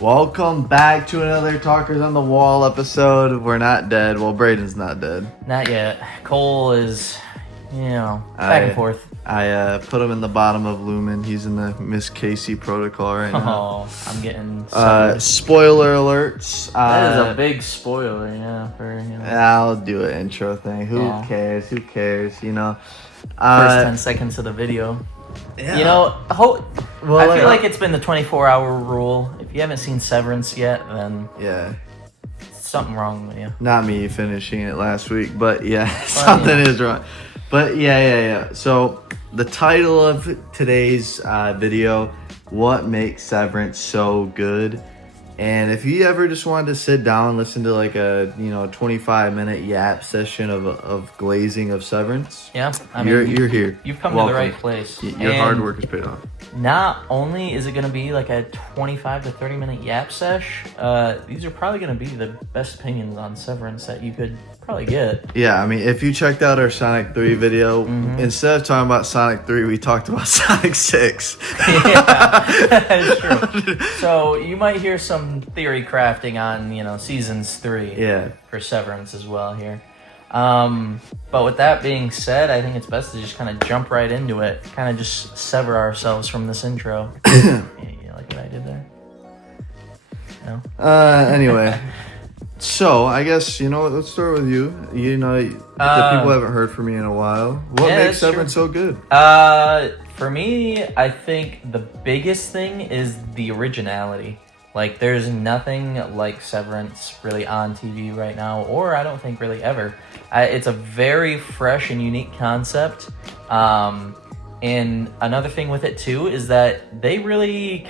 Welcome back to another Talkers on the Wall episode. We're not dead. Well, Braden's not dead. Not yet. Cole is, back and forth. I put him in the bottom of Lumen. He's in the Miss Casey protocol right now. Oh, I'm getting spoiler alerts. That is a big spoiler, I'll do an intro thing. Who cares? Who cares? First 10 seconds of the video. Yeah. I feel like it's been the 24-hour rule. If you haven't seen Severance yet, then something wrong with you. Not me finishing it last week, but something is wrong. But yeah. So the title of today's video, what makes Severance so good? And if you ever just wanted to sit down and listen to like a 25-minute yap session of glazing of Severance, you're here. You've come Welcome. To the right place. Your hard work is paid off. Not only is it going to be like a 25 to 30-minute yap sesh, these are probably going to be the best opinions on Severance that you could probably get. Yeah, I mean, if you checked out our Sonic 3 video, instead of talking about Sonic 3, we talked about Sonic 6. Yeah, that is true. So you might hear some theory crafting on, seasons 3 for Severance as well here. But with that being said, I think it's best to just kind of jump right into it, kind of just sever ourselves from this intro. You like what I did there? No? Anyway. So, I guess, let's start with you. The people haven't heard from you in a while. What makes Severance so good? For me, I think the biggest thing is the originality. Like, there's nothing like Severance really on TV right now, or I don't think really ever. It's a very fresh and unique concept. And another thing with it, too, is that they really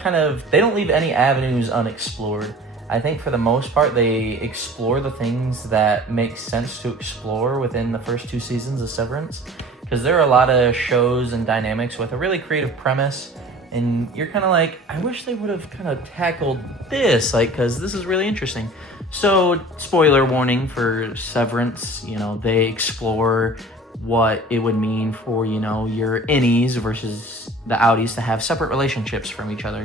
they don't leave any avenues unexplored. I think for the most part, they explore the things that make sense to explore within the first 2 seasons of Severance. Because there are a lot of shows and dynamics with a really creative premise. And you're kind of like, I wish they would have kind of tackled this, because this is really interesting. So, spoiler warning for Severance, they explore what it would mean for, your innies versus the outies to have separate relationships from each other,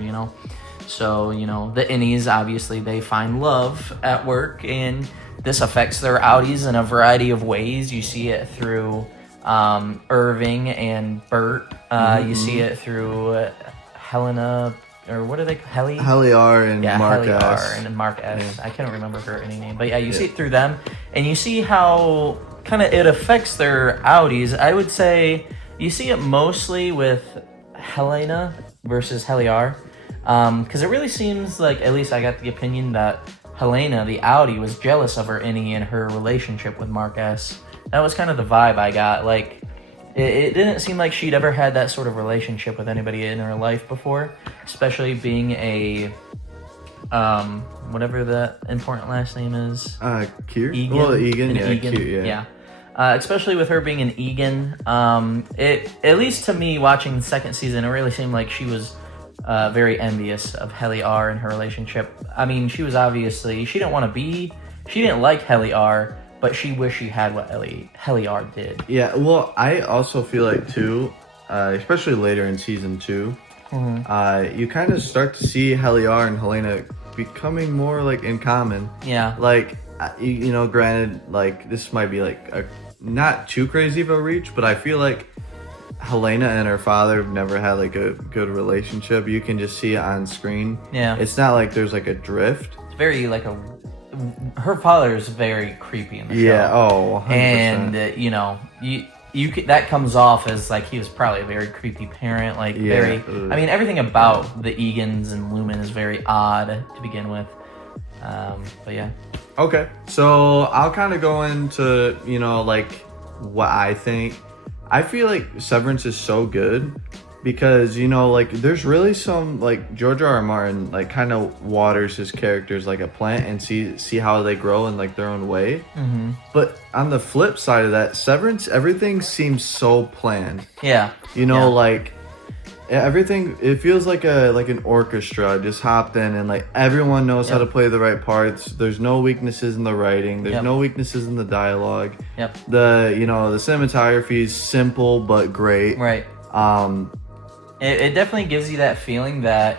So, the innies, obviously, they find love at work, and this affects their outies in a variety of ways. You see it through Irving and Bert. You see it through Helena, or what are they? Heliar and Mark S. and Mark S. I can't remember her any name, but you see it through them, and you see how kind of it affects their outies. I would say you see it mostly with Helena versus Heliar. Because it really seems like, at least I got the opinion that Helena, the outie, was jealous of her innie in her relationship with Mark S. That was kind of the vibe I got. Like, it didn't seem like she'd ever had that sort of relationship with anybody in her life before, especially being a, whatever that important last name is. Kier? Egan. Well, Egan, Egan. Kier, yeah. Especially with her being an Egan. At least to me, watching the second season, it really seemed like she was very envious of Heliar and her relationship. I mean, she was obviously, she didn't like Heliar, but she wished she had what Heliar did. Yeah, well, I also feel like, too, especially later in season 2, you kind of start to see Heliar and Helena becoming more, like, in common. Yeah. Like, granted, like, this might be, like, not too crazy of a reach, but I feel like Helena and her father have never had like a good relationship. You can just see it on screen. Yeah. It's not like there's like a drift. It's very like her father is very creepy in the show. Yeah, 100%. And you that comes off as like he was probably a very creepy parent, like very I mean everything about the Egans and Lumen is very odd to begin with. But yeah. Okay. So I'll kind of go into, like what I think. I feel like Severance is so good because, like, there's really some, like, George R.R. Martin, like, kind of waters his characters like a plant and see how they grow in, like, their own way. Mm-hmm. But on the flip side of that, Severance, everything seems so planned. Yeah. Like, everything, it feels like an orchestra just hopped in and, like, everyone knows how to play the right parts. There's no weaknesses in the writing. There's no weaknesses in the dialogue. Yep. The cinematography is simple but great. Right. It definitely gives you that feeling that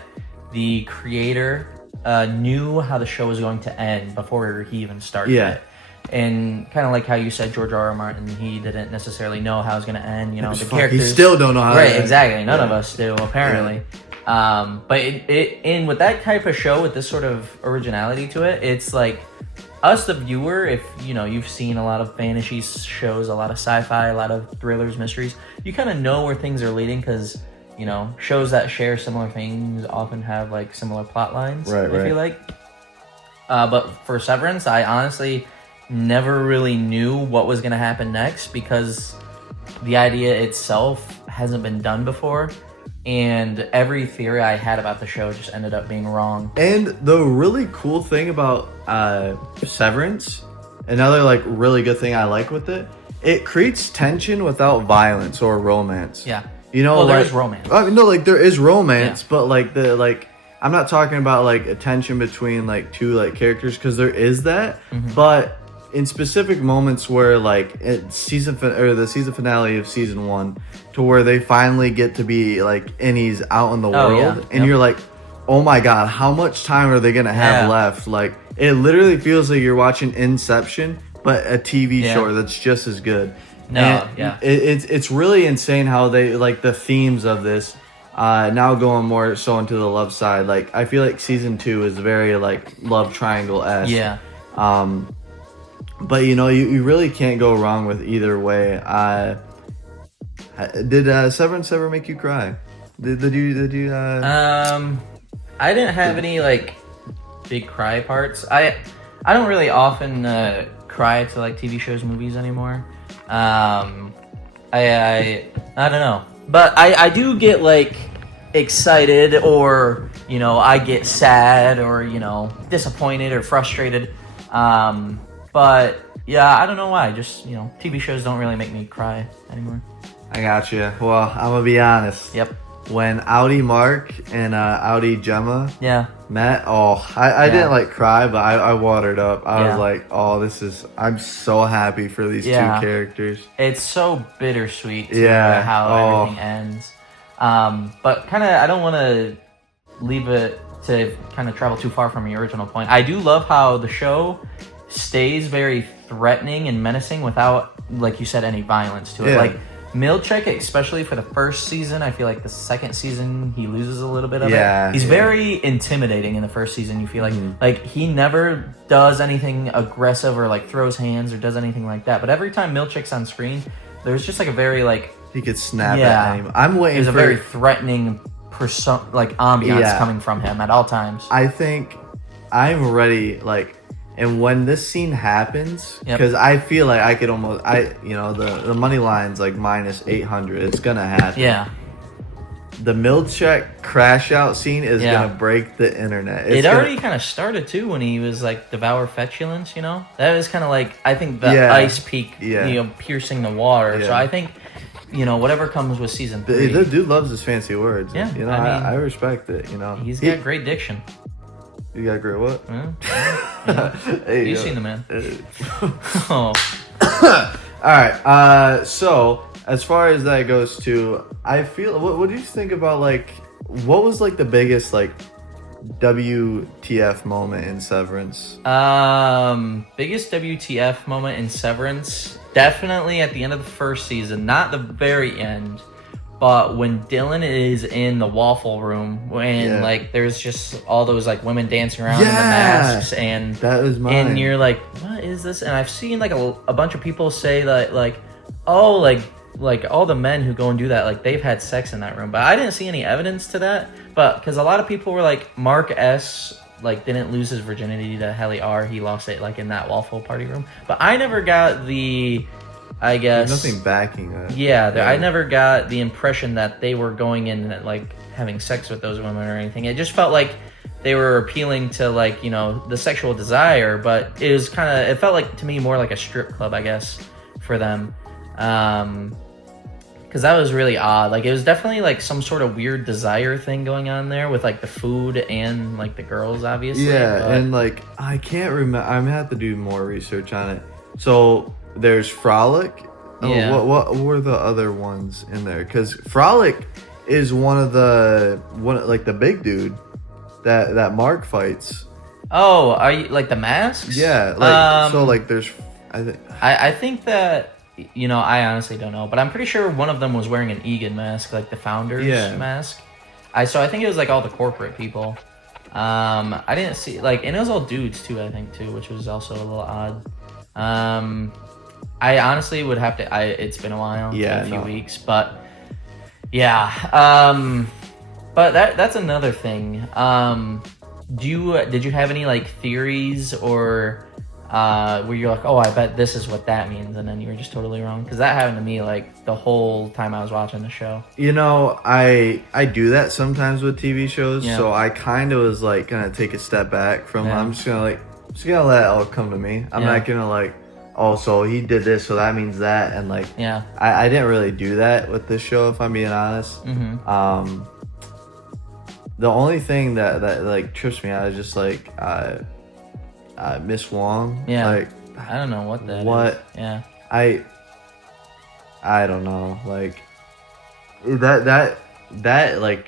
the creator knew how the show was going to end before he even started Yeah. it. And kind of like how you said, George R. R. Martin, he didn't necessarily know how it was going to end. You know, the characters. He still don't know how. Right, exactly. None of us do, apparently. But in with that type of show, with this sort of originality to it, it's like us, the viewer. If you know, you've seen a lot of fantasy shows, a lot of sci-fi, a lot of thrillers, mysteries. You kind of know where things are leading because you know shows that share similar things often have like similar plot lines. Right. I feel like. But for Severance, I honestly never really knew what was going to happen next because the idea itself hasn't been done before, and every theory I had about the show just ended up being wrong. And the really cool thing about Severance, another like really good thing I like with it, it creates tension without violence or romance. Yeah. You know, well, like, there's romance. I mean, no, like there is romance, but like I'm not talking about like a tension between like two like characters because there is that, but in specific moments where like the season finale of season 1 to where they finally get to be like innies out in the world and you're like, oh my god, how much time are they gonna have left? Like it literally feels like you're watching Inception but a TV show that's just as good. It's really insane how they like the themes of this now going more so into the love side. Like I feel like season 2 is very like love triangle-esque. But you know, you really can't go wrong with either way. Did Severance ever make you cry? Did you? I didn't have any like big cry parts. I don't really often cry to like TV shows, movies anymore. I don't know, but I do get like excited or you know I get sad or you know disappointed or frustrated. But yeah, I don't know why. Just you know, TV shows don't really make me cry anymore. I got you. Well, I'm gonna be honest. Yep. When Audi Mark and Audi Gemma met, I didn't like cry, but I watered up. I was like, I'm so happy for these two characters. It's so bittersweet to how everything ends. But kind of, I don't want to leave it to kind of travel too far from the original point. I do love how the show stays very threatening and menacing without, like you said, any violence to it. Like Milchek, especially for the first season, I feel like the second season he loses a little bit of it. He's very intimidating in the first season. You feel like he never does anything aggressive or like throws hands or does anything like that. But every time Milchek's on screen, there's just like a very like he could snap at him. I'm waiting. There's a very threatening ambiance coming from him at all times. I think I'm ready. Like. And when this scene happens, because I feel like I could almost, the money line's like minus 800. It's gonna happen. Yeah. The Milchek crash out scene is gonna break the internet. It already kind of started too when he was like devour fetulence. You know, that was kind of like I think the ice peak, piercing the water. So I think. You know, whatever comes with season 3. The dude loves his fancy words. Yeah, you know, I respect it. You know, he's got great diction. You got great what? Hey, you've seen the man. All right. So as far as that goes too, I feel. What do you think about like? What was like the biggest like WTF moment in Severance? Biggest WTF moment in Severance. Definitely at the end of the first season, not the very end, but when Dylan is in the waffle room, when like there's just all those like women dancing around in the masks, and that was mine. And you're like, what is this? And I've seen like a bunch of people say that like, oh, like all the men who go and do that, like they've had sex in that room, but I didn't see any evidence to that. But because a lot of people were like, Mark S. like didn't lose his virginity to Helly R. He lost it like in that waffle party room. But I never got the, I guess there's nothing backing that. I never got the impression that they were going in and like having sex with those women or anything. It just felt like they were appealing to like, you know, the sexual desire, but it was it felt like to me more like a strip club, I guess, for them. Because that was really odd. Like, it was definitely, like, some sort of weird desire thing going on there with, like, the food and, like, the girls, obviously. Yeah, and, like, I can't remember. I'm going to have to do more research on it. So, there's Frolic. Yeah. What were the other ones in there? Because Frolic is one of the big dude. that Mark fights. Oh, are you like the masks? Yeah, like so like there's I think that I honestly don't know, but I'm pretty sure one of them was wearing an Egan mask, like the founder's mask. I think it was like all the corporate people. I didn't see like, and it was all dudes too, I think too, which was also a little odd. I honestly would have to. It's been a while, a few weeks, but yeah. But that's another thing. Did you have any like theories or where you're like, oh, I bet this is what that means, and then you were just totally wrong? Because that happened to me like the whole time I was watching the show. I do that sometimes with TV shows, so I kind of was like gonna take a step back from. I'm just gonna let it all come to me. I'm not gonna like, oh, so he did this, so that means that, and like, I didn't really do that with this show, if I'm being honest. The only thing that like trips me out is just like Miss Wong. Like, I don't know what that is. Yeah. I don't know. Like that like,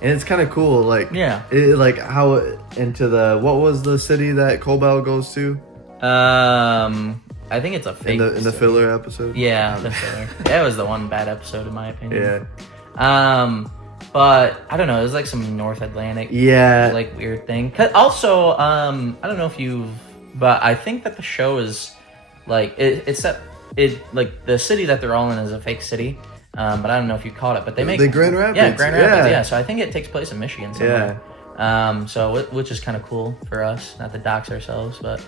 and it's kind of cool. Like it, like how into the what was the city that Colbell goes to? I think it's a fake in the filler episode. Yeah, the filler. That was the one bad episode in my opinion. Yeah. But I don't know. It was like some North Atlantic, like weird thing. Also, I don't know if but I think that the show is like it's like the city that they're all in is a fake city. But I don't know if you caught it. But they make Grand Rapids. Yeah, Grand Rapids. Yeah. So I think it takes place in Michigan somewhere. Yeah. So which is kind of cool for us, not to dox ourselves, but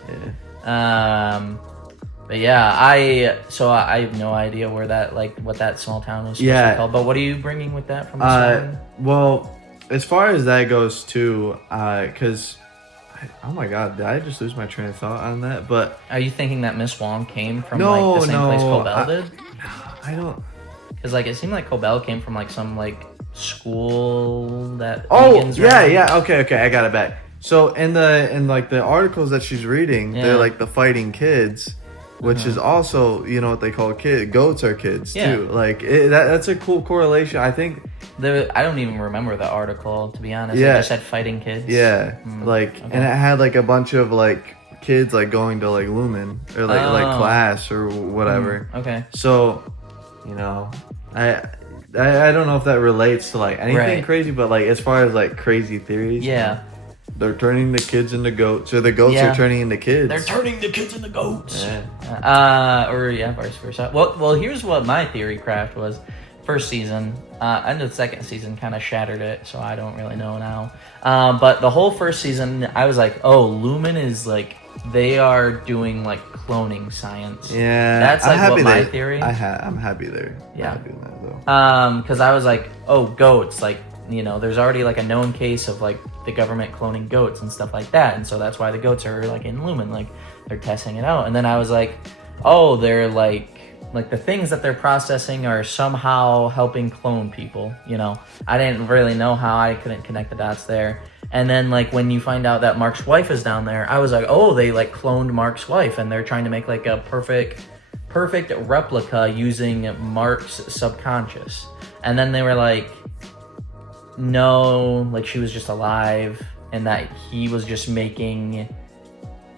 But yeah, I have no idea where that what that small town was supposed to be called. But what are you bringing with that from the song? Well, as far as that goes too, because oh my god, did I just lose my train of thought on that? But are you thinking that Miss Wong came from like the same place Colbell did? I don't. Because like it seemed like Colbell came from like some like school that. Okay, I got it back. So in the articles that she's reading, they're like the fighting kids. Which is also, what they call goats are kids too. Like that's a cool correlation. I think. I don't even remember the article, to be honest. Yeah. It just said fighting kids. Yeah, and it had like a bunch of like kids like going to like Lumen or like class or whatever. Okay. So, I don't know if that relates to like anything crazy, but like as far as like crazy theories. Yeah. They're turning the kids into goats, or the goats are turning into kids. They're turning the kids into goats. Yeah. Or vice versa. Well, here's what my theory craft was. First season, end of the second season kind of shattered it, so I don't really know now. But the whole first season, I was like, oh, Lumen is like, they are doing like cloning science. Yeah. That's like what my theory. I'm happy there. Yeah. I'm doing that though. Because I was like, oh, goats, like, there's already like a known case of like the government cloning goats and stuff like that, and so that's why the goats are like in Lumen, like they're testing it out. And then I was like, oh, they're like the things that they're processing are somehow helping clone people. I didn't really know how. I couldn't connect the dots there. And then like when you find out that Mark's wife is down there, I was like, oh, they like cloned Mark's wife and they're trying to make like a perfect replica using Mark's subconscious. And then they were like, no, like she was just alive and that he was just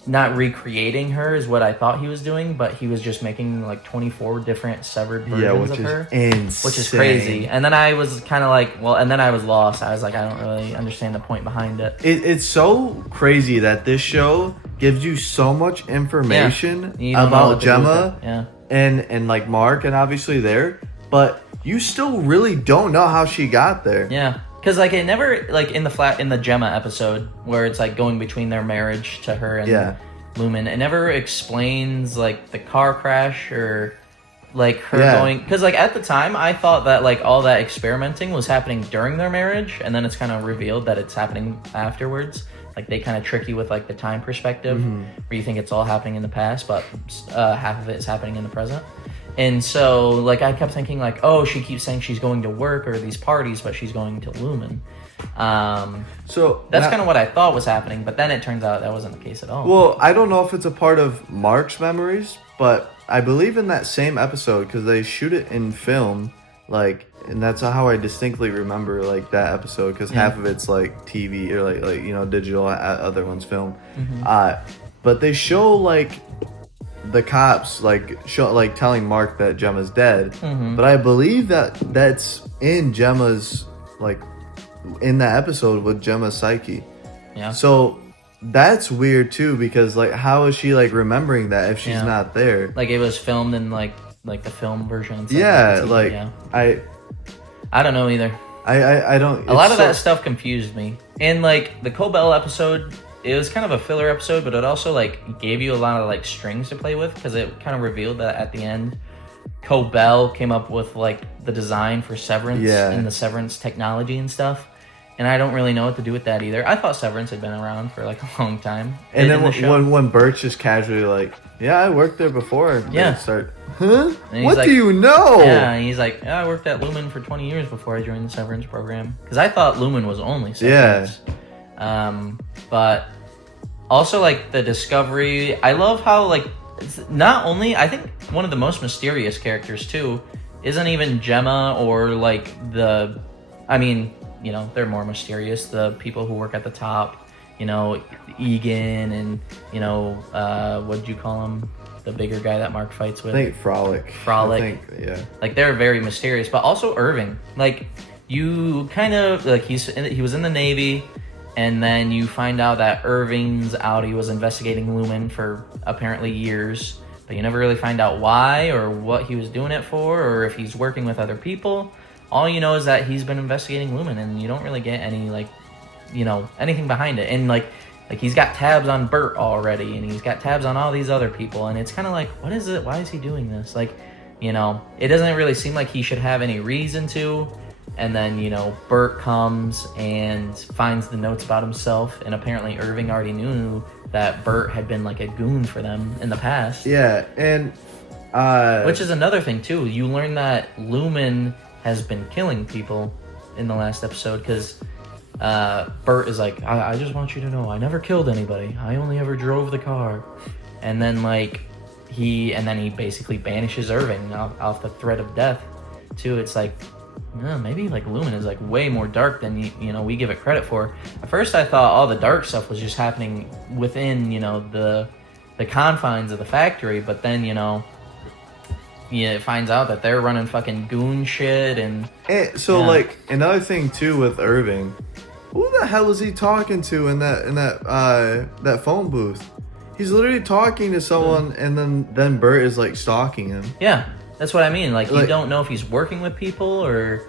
not recreating her is what I thought he was doing, but he was just making like 24 different severed versions of her. Which is crazy. And then I was kind of like, and then I was lost. I was like, I don't really understand the point behind it. It's so crazy that this show gives you so much information about Gemma and like Mark and obviously but you still really don't know how she got there. Yeah. Because like it never like in the Gemma episode where it's like going between their marriage to her and Lumen, it never explains like the car crash or like her going. Because like at the time I thought that like all that experimenting was happening during their marriage, and then it's kind of revealed that it's happening afterwards. Like they kind of trick you with like the time perspective, where you think it's all happening in the past, but half of it is happening in the present. And so, like, I kept thinking, like, oh, she keeps saying she's going to work or these parties, but she's going to Lumen. So that's kind of what I thought was happening, but then it turns out that wasn't the case at all. Well, I don't know if it's a part of Mark's memories, but I believe in that same episode, because they shoot it in film, like, and that's how I distinctly remember like that episode, because half of it's like TV or like you know, digital, other ones film. But they show like the cops like telling Mark that Gemma's dead, but I believe that that's in Gemma's like in that episode with Gemma's psyche. Yeah. So that's weird too, because like how is she like remembering that if she's not there? Like it was filmed in like the film version. Yeah, like I don't know either. I don't. A lot of that stuff confused me, and like the Cobell episode, it was kind of a filler episode, but it also like gave you a lot of like strings to play with, because it kind of revealed that at the end, Cobell came up with like the design for Severance and the Severance technology and stuff. And I don't really know what to do with that either. I thought Severance had been around for like a long time. And then when Bert's just casually like, yeah, I worked there before. Yeah. Start, huh? What like, do you know? Yeah, and he's like, I worked at Lumen for 20 years before I joined the Severance program. Because I thought Lumen was only Severance. Yeah. But also like the discovery. I love how like, it's not only, I think one of the most mysterious characters too, isn't even Gemma or like you know, they're more mysterious. The people who work at the top, you know, Egan and, you know, what'd you call him? The bigger guy that Mark fights with. I think Frolic. Yeah. Like, they're very mysterious. But also Irving. Like, you kind of, like, he was in the Navy, and then you find out that Irving's Audi was investigating Lumen for apparently years. But you never really find out why or what he was doing it for, or if he's working with other people. All you know is that he's been investigating Lumen, and you don't really get any, like, you know, anything behind it. And, like he's got tabs on Bert already, and he's got tabs on all these other people, and it's kind of like, what is it? Why is he doing this? Like, you know, it doesn't really seem like he should have any reason to. And then, you know, Bert comes and finds the notes about himself, and apparently Irving already knew that Bert had been, like, a goon for them in the past. Yeah, and... which is another thing, too. You learn that Lumen has been killing people in the last episode, because Bert is like, I just want you to know, I never killed anybody. I only ever drove the car. And then like he basically banishes Irving off the threat of death too. It's like, maybe like Lumen is like way more dark than you know we give it credit for. At first I thought all the dark stuff was just happening within, you know, the confines of the factory, but then, you know, it finds out that they're running fucking goon shit and like another thing too with Irving, who the hell is he talking to in that phone booth? He's literally talking to someone, and then Bert is like stalking him. Yeah, that's what I mean. Like you don't know if he's working with people, or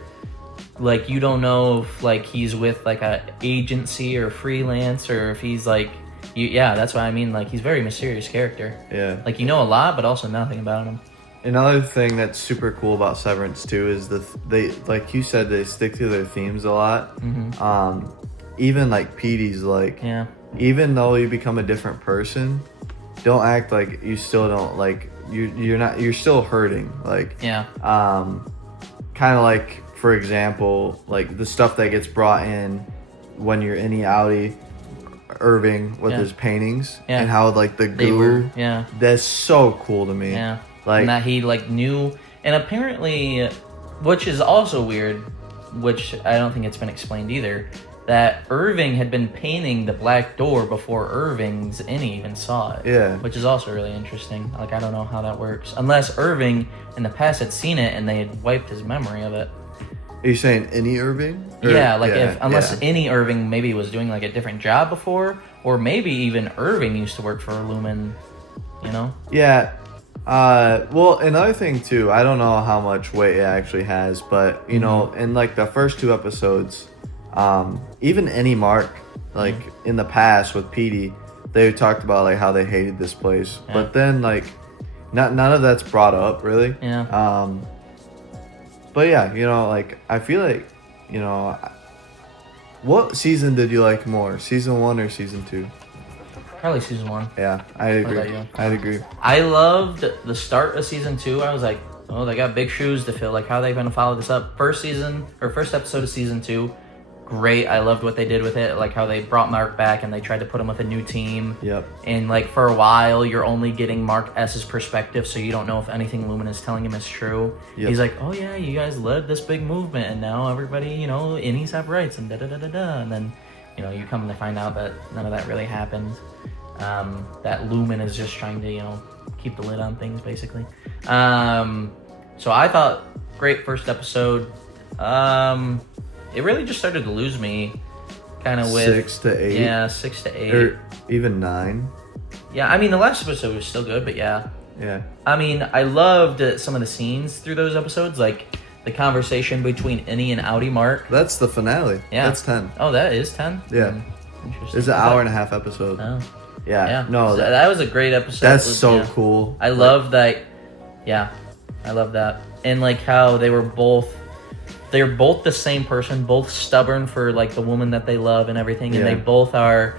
like you don't know if like he's with like a agency or freelance, or if he's like that's what I mean. Like he's a very mysterious character. Yeah, like you know a lot, but also nothing about him. Another thing that's super cool about Severance too is they like you said, they stick to their themes a lot. Mm-hmm. Even like Petey's like, even though you become a different person, don't act like you still don't like you're still hurting. Like kind of like, for example, like the stuff that gets brought in when you're in the Audi, Irving with his paintings and how like the goo, that's so cool to me. Yeah. Like, and that he like knew, and apparently, which is also weird, which I don't think it's been explained either, that Irving had been painting the black door before Irving's Innie even saw it. Yeah. Which is also really interesting. Like, I don't know how that works. Unless Irving in the past had seen it and they had wiped his memory of it. Are you saying Innie Irving? Unless Innie Irving maybe was doing like a different job before, or maybe even Irving used to work for Lumen, you know? Yeah. Well, another thing too, I don't know how much weight it actually has, but you know, in like the first two episodes, even Annie Mark, like in the past with Petey, they talked about like how they hated this place, but then like none of that's brought up really. Yeah. But yeah, you know, like I feel like, you know, what season did you like more, season 1 or season 2? Probably season 1. Yeah, I agree. I'd agree. I loved the start of season 2. I was like, oh, they got big shoes to fill. Like, how are they going to follow this up? First episode of season 2, great. I loved what they did with it, like how they brought Mark back and they tried to put him with a new team. Yep. And like for a while, you're only getting Mark S's perspective, so you don't know if anything Lumen is telling him is true. Yep. He's like, oh yeah, you guys led this big movement, and now everybody, innies have rights, and da da da da da. And then, you come to find out that none of that really happened. That Lumen is just trying to, keep the lid on things, basically. So I thought, great first episode. It really just started to lose me, kind of with 6 to 8. Yeah, 6 to 8, or even 9. Yeah, I mean the last episode was still good, but yeah. Yeah. I mean, I loved some of the scenes through those episodes, like the conversation between Innie and Audi Mark. That's the finale. Yeah, that's 10. Oh, that is 10. Yeah. Interesting. It's an hour and a half episode. Oh. Yeah. No, so that was a great episode. That's so cool. I love that. Yeah, I love that, and like how they're both the same person, both stubborn for like the woman that they love and everything, and they both are,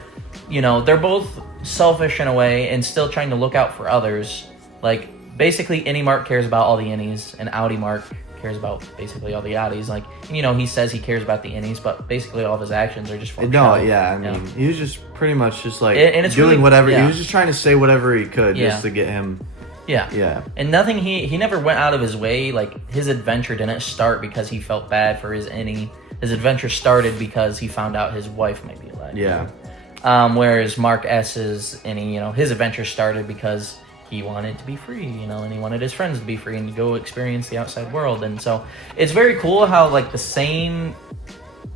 they're both selfish in a way and still trying to look out for others. Like basically, Innie Mark cares about all the Innies, and Audi Mark cares about basically all the Audis. Like, he says he cares about the Innies, but basically all of his actions are just for No, show. yeah, I mean, he was just pretty much just like and it's doing really, whatever. Yeah. He was just trying to say whatever he could just to get him. Yeah. Yeah. And nothing, he never went out of his way. Like, his adventure didn't start because he felt bad for his Innie. His adventure started because he found out his wife might be alive. Yeah. Whereas Mark S's Innie, his adventure started because he wanted to be free, and he wanted his friends to be free and to go experience the outside world. And so it's very cool how, like, the same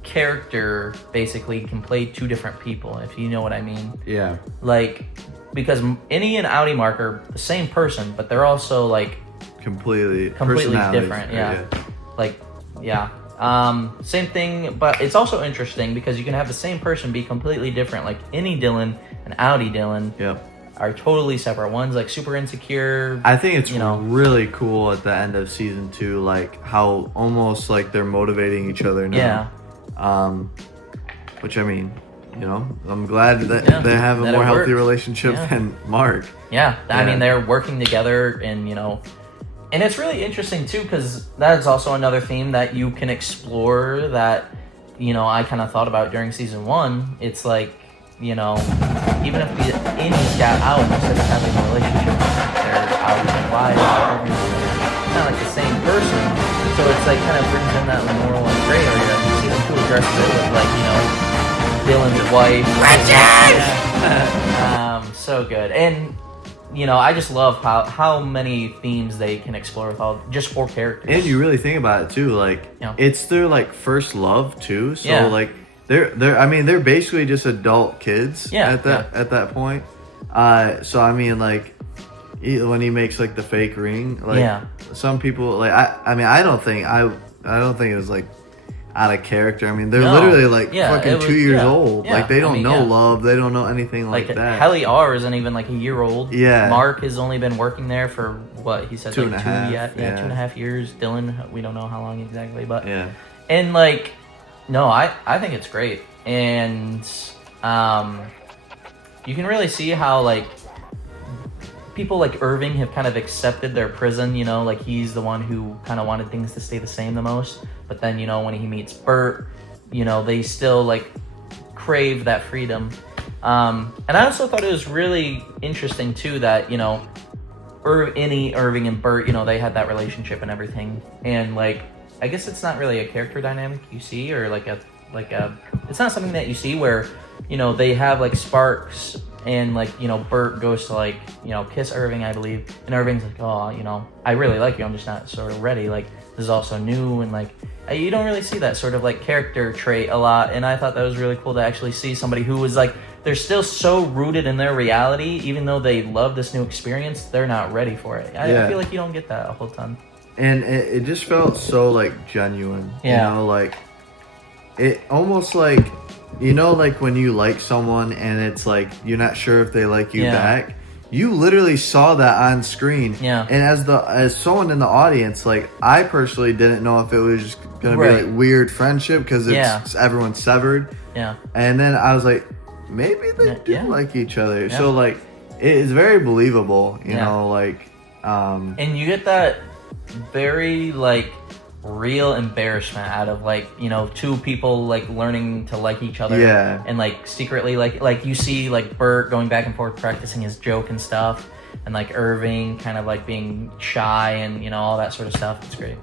character basically can play two different people, if you know what I mean. Yeah. Like, because Innie and Audi Mark are the same person, but they're also, like, completely different. Yeah. Like, yeah. Same thing, but it's also interesting because you can have the same person be completely different. Like, Innie Dylan and Audi Dylan. Yep. Are totally separate. One's like super insecure. I think it's really cool at the end of season 2, like how almost like they're motivating each other now. Yeah. Which I mean, I'm glad that they have a more healthy relationship than Mark. Yeah. I mean, they're working together, and and it's really interesting too because that is also another theme that you can explore. That I kind of thought about during season 1. It's like, even if the Innies got out instead of having a relationship, they're out of their lives. It's not like the same person. So it's like kind of brings in that moral and gray area. You see them two address it with like, Dylan's wife. Richard! So good. And, I just love how many themes they can explore with just 4 characters. And you really think about it too, like it's their like first love too. So like they're basically just adult kids at that point. So I mean, like when he makes like the fake ring, like some people like I don't think it was like out of character. I mean, they're literally like fucking 2 years old. Like they don't know love. They don't know anything like that. Helly R isn't even like a year old. Yeah. Mark has only been working there for what he said, 2.5. 2.5 years. Dylan, we don't know how long exactly, but and like. No, I think it's great. And you can really see how, like, people like Irving have kind of accepted their prison, like he's the one who kind of wanted things to stay the same the most. But then, when he meets Bert, they still, like, crave that freedom. And I also thought it was really interesting, too, that, Innie, Irving, and Bert, they had that relationship and everything. And, like, I guess it's not really a character dynamic you see, or it's not something that you see where, they have like sparks and like, Bert goes to like, kiss Irving, I believe. And Irving's like, oh, I really like you. I'm just not sort of ready. Like, this is also new. And like, you don't really see that sort of like character trait a lot. And I thought that was really cool to actually see somebody who was like, they're still so rooted in their reality, even though they love this new experience, they're not ready for it. I feel like you don't get that a whole ton. And it just felt so like genuine, like it almost like, like when you like someone and it's like you're not sure if they like you back. You literally saw that on screen. Yeah. And as someone in the audience, like I personally didn't know if it was just gonna be like weird friendship because it's everyone's severed. Yeah. And then I was like, maybe they do like each other. Yeah. So like it is very believable, you know, like and you get that very like real embarrassment out of like, you know, two people like learning to like each other. Yeah. And like secretly like you see like Bert going back and forth practicing his joke and stuff, and like Irving kind of like being shy and, you know, all that sort of stuff. It's great.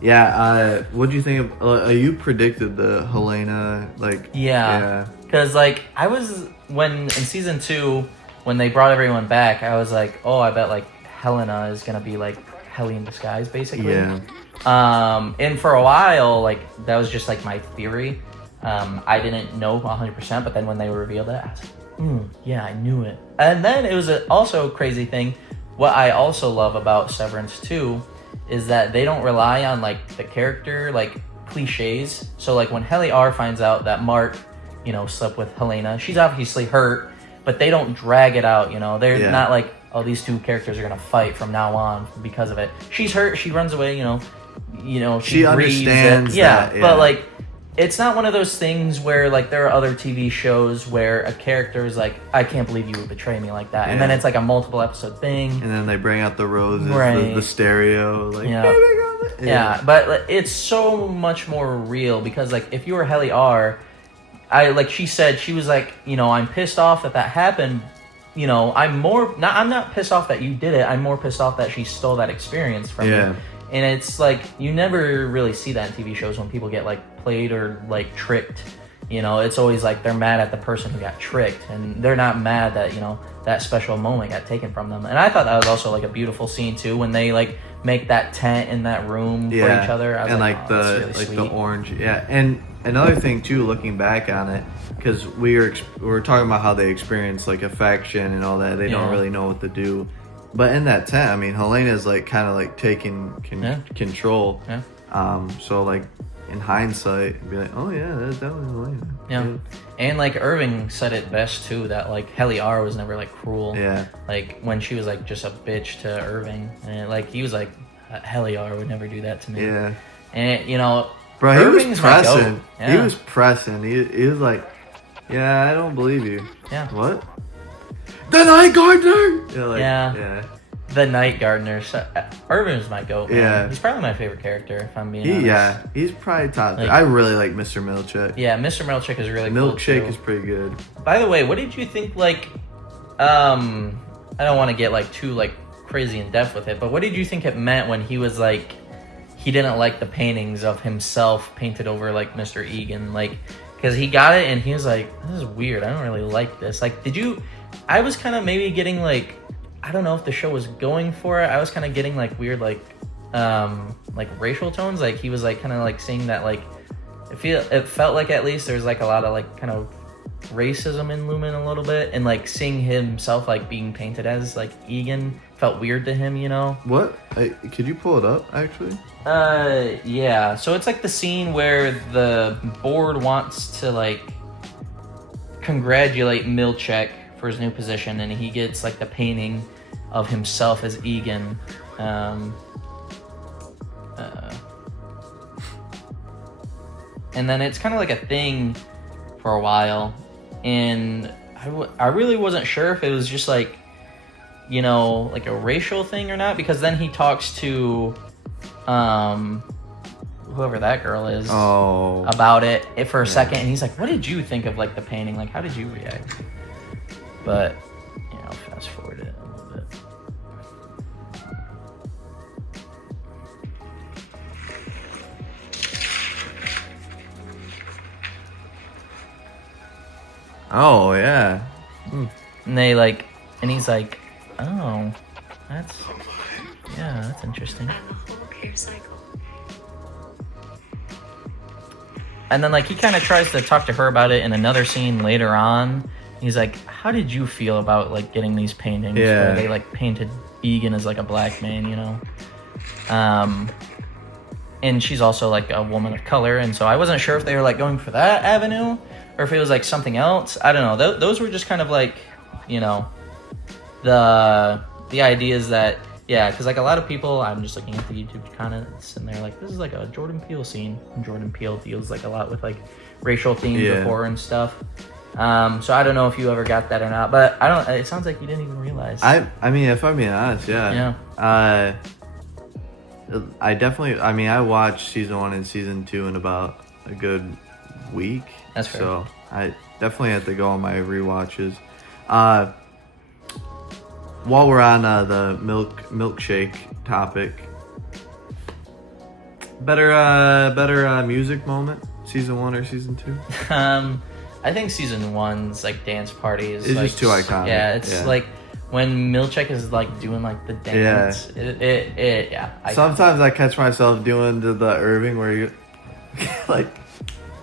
Yeah, what do you think of, you predicted the Helena, like... Yeah, because like I was, when in season 2 when they brought everyone back, I was like, oh, I bet like Helena is gonna be like Helly in disguise, basically. Yeah. And for a while, like that was just like my theory. I didn't know 100%, but then when they revealed it, I was like, yeah, I knew it. And then it was also a crazy thing. What I also love about Severance 2 is that they don't rely on like the character like cliches. So like when Helly R finds out that Mark, you know, slept with Helena, she's obviously hurt, but they don't drag it out, you know. They're not like, oh, these two characters are gonna fight from now on because of it. She's hurt, she runs away, you know, she understands that, but like it's not one of those things where like there are other TV shows where a character is like, I can't believe you would betray me like that. And then it's like a multiple episode thing. And then they bring out the roses, right. the stereo, like, yeah, but it's so much more real because like if you were Helly R, like she said, she was like, you know, I'm pissed off that happened. You know, I'm not pissed off that you did it. I'm more pissed off that she stole that experience from you. And it's like, you never really see that in TV shows when people get like played or like tricked. You know, it's always like they're mad at the person who got tricked, and they're not mad that, you know, that special moment got taken from them. And I thought that was also like a beautiful scene too, when they like make that tent in that room for each other. I was and like, like oh, the really like sweet. the orange, and another thing too, looking back on it, because we were talking about how they experience like affection and all that. They don't really know what to do. But in that tent, I mean, Helena's like kind of like taking control. Yeah. So like in hindsight, be like, oh yeah, that was Helena. Yeah. And like Irving said it best too, that like Helly R was never like cruel. Yeah. Like when she was like just a bitch to Irving, and like he was like, Helly R would never do that to me. Yeah. And you know, bro, Irving's he was pressing. Yeah. He was pressing. He was like, yeah, I don't believe you. Yeah. What? The Night Gardener. Yeah. The Night Gardener. So, Irving's my goat. Man. Yeah. He's probably my favorite character, if I'm being honest. Yeah, he's probably top. Like, I really like Mr. Milkshake. Yeah, Mr. Milkshake is really Milkshake cool is pretty good. By the way, what did you think? Like, I don't want to get like too like crazy in depth with it, but what did you think it meant when he was like, he didn't like the paintings of himself painted over like Mr. Egan, like, because he got it and he was like, this is weird. I don't really like this. Like, I was kind of maybe getting like, I don't know if the show was going for it. I was kind of getting like weird like racial tones. Like he was like kind of like saying that like, it felt like at least there's like a lot of like kind of racism in Lumen a little bit, and like seeing himself like being painted as like Egan felt weird to him, you know. What? Could you pull it up actually? Yeah. So it's like the scene where the board wants to like congratulate Milchek for his new position, and he gets like the painting of himself as Egan. And then it's kind of like a thing for a while, and I really wasn't sure if it was just like, you know, like a racial thing or not, because then he talks to whoever that girl is about it for a second, and he's like, what did you think of like the painting, like how did you react? But you know, fast forward it a little bit. Oh yeah. And they like, and he's like, oh, that's interesting. And then like he kind of tries to talk to her about it in another scene later on. He's like, how did you feel about like getting these paintings where they like painted Egan as like a black man, you know? And she's also like a woman of color, and so I wasn't sure if they were like going for that avenue or if it was like something else. I don't know. Those were just kind of like, you know, the ideas that, yeah, because like a lot of people, I'm just looking at the YouTube comments and they're like, this is like a Jordan Peele scene, and Jordan Peele deals like a lot with like racial themes of horror and stuff. So I don't know if you ever got that or not, but it sounds like you didn't even realize. I mean, if I'm being honest, yeah. I watched season 1 and season 2 in about a good week. That's fair. So I definitely have to go on my rewatches. While we're on the milkshake topic, better music moment, season 1 or season 2? I think season 1's like dance party is It's like, just too iconic. Yeah, it's like when Milchek is like doing like the dance. Yeah. Sometimes I catch myself doing the Irving where you like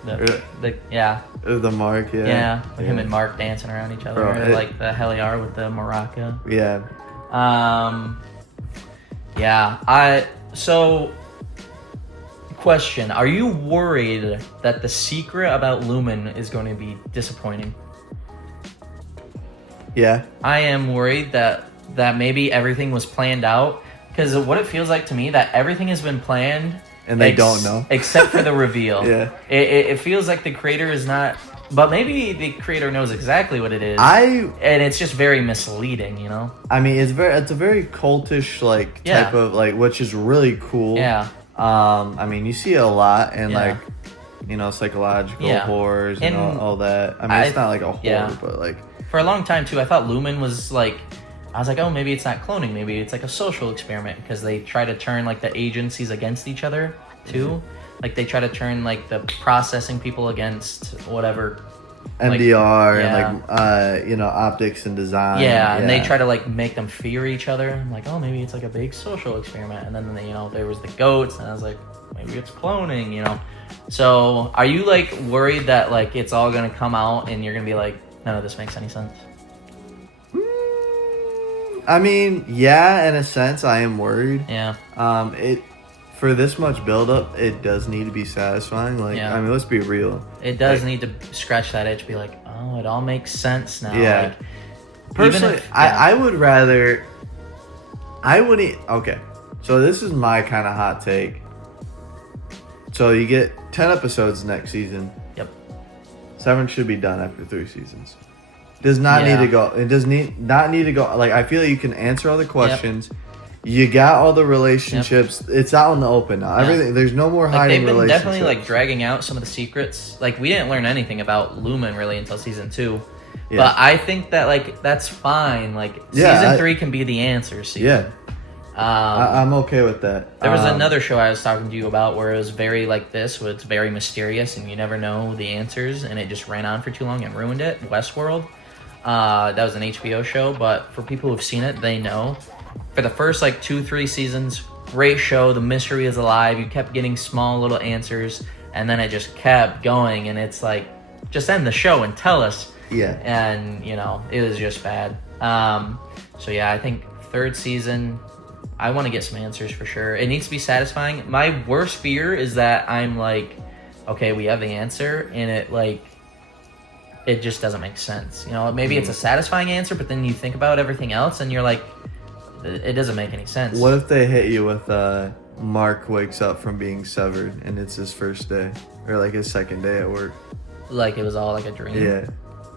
the Mark, like him and Mark dancing around each other, or like the Heliar with the maraca. Yeah. So question, are you worried that the secret about Lumen is going to be disappointing? Yeah. I am worried that maybe everything was planned out, because what it feels like to me, that everything has been planned and they don't know except for the reveal. Yeah. It feels like the creator is not, but maybe the creator knows exactly what it is. And it's just very misleading, you know? I mean, it's a very cultish like type of like, which is really cool. Yeah. I mean, you see it a lot in like, you know, psychological horrors and all that. I mean, it's not like a horror, but like for a long time too, I thought Lumen was like, I was like, oh, maybe it's not cloning, maybe it's like a social experiment, because they try to turn like the agencies against each other too. Like they try to turn like the processing people against whatever MDR and like you know, optics and design. And they try to like make them fear each other. I'm like, oh, maybe it's like a big social experiment. And then, you know, there was the goats, and I was like, maybe it's cloning, you know. So are you like worried that like it's all gonna come out and you're gonna be like, none of this makes any sense? I mean, yeah, in a sense, I am worried. Yeah. For this much buildup, it does need to be satisfying. Like, I mean, let's be real. It does need to scratch that itch, be like, oh, it all makes sense now. Yeah. Like, personally, I would rather. I wouldn't. Okay, so this is my kind of hot take. So you get 10 episodes next season. Yep. Severance should be done after 3 seasons. Does not need to go. It does not need to go. Like, I feel like you can answer all the questions. Yep. You got all the relationships. Yep. It's out in the open now. Everything. There's no more hiding relationships. They've been definitely like dragging out some of the secrets. Like, we didn't learn anything about Lumen really until season 2. Yeah. But I think that like that's fine. Like season 3 can be the answer season. Yeah. I'm okay with that. There was another show I was talking to you about where it was very like this, where it's very mysterious and you never know the answers, and it just ran on for too long and ruined it. Westworld. That was an HBO show, but for people who've seen it, they know. For the first like 2-3 seasons, great show. The mystery is alive. You kept getting small little answers, and then it just kept going. And it's like, just end the show and tell us. Yeah. And you know, it was just bad. So yeah, I think 3rd season, I want to get some answers for sure. It needs to be satisfying. My worst fear is that I'm like, okay, we have the answer, and it just doesn't make sense. You know, maybe it's a satisfying answer, but then you think about everything else and you're like, it doesn't make any sense. What if they hit you with Mark wakes up from being severed and it's his first day, or like his second day at work? Like it was all like a dream? Yeah.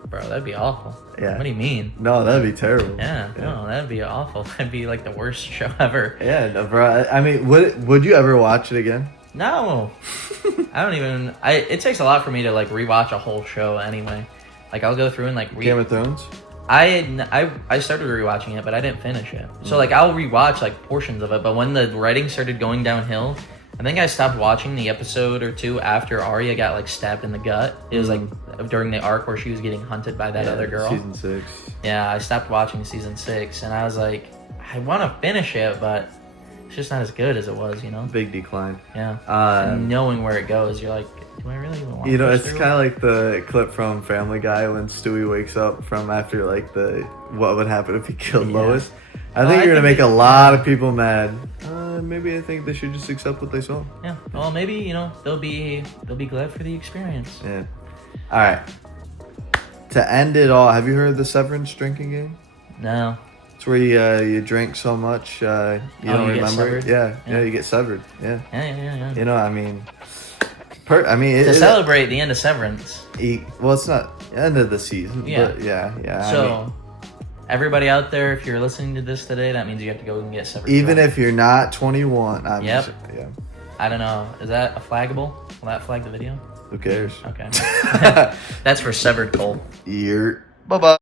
Bro, that'd be awful. Yeah. What do you mean? No, that'd be terrible. Yeah. No, that'd be awful. That'd be like the worst show ever. Yeah, no, bro. I mean, would you ever watch it again? No. I don't even... It takes a lot for me to like rewatch a whole show anyway. Like I'll go through and like Game of Thrones? I started rewatching it, but I didn't finish it. So like I'll rewatch like portions of it, but when the writing started going downhill, I think I stopped watching the episode or 2 after Arya got like stabbed in the gut. It was like during the arc where she was getting hunted by that other girl. Season 6. Yeah, I stopped watching season 6, and I was like, I want to finish it, but it's just not as good as it was, you know? Big decline. Yeah. And knowing where it goes, you're like, do I really even want to? You know, it's kind of like the clip from Family Guy when Stewie wakes up from after like what would happen if he killed Lois. I think you're gonna make a lot of people mad. Maybe I think they should just accept what they saw. Yeah. Well, maybe, you know, they'll be glad for the experience. Yeah. All right. To end it all, have you heard of the Severance drinking game? No. It's where you drink so much you don't remember. Yeah, you get severed. Yeah. Yeah. You know, I mean, to celebrate the end of Severance. Well, it's not end of the season. Yeah. But yeah. So, Everybody out there, if you're listening to this today, that means you have to go and get severed. Even if you're not 21. Yep. Yeah. I don't know. Is that a flaggable? Will that flag the video? Who cares? Okay. That's for severed Cole. Bye-bye.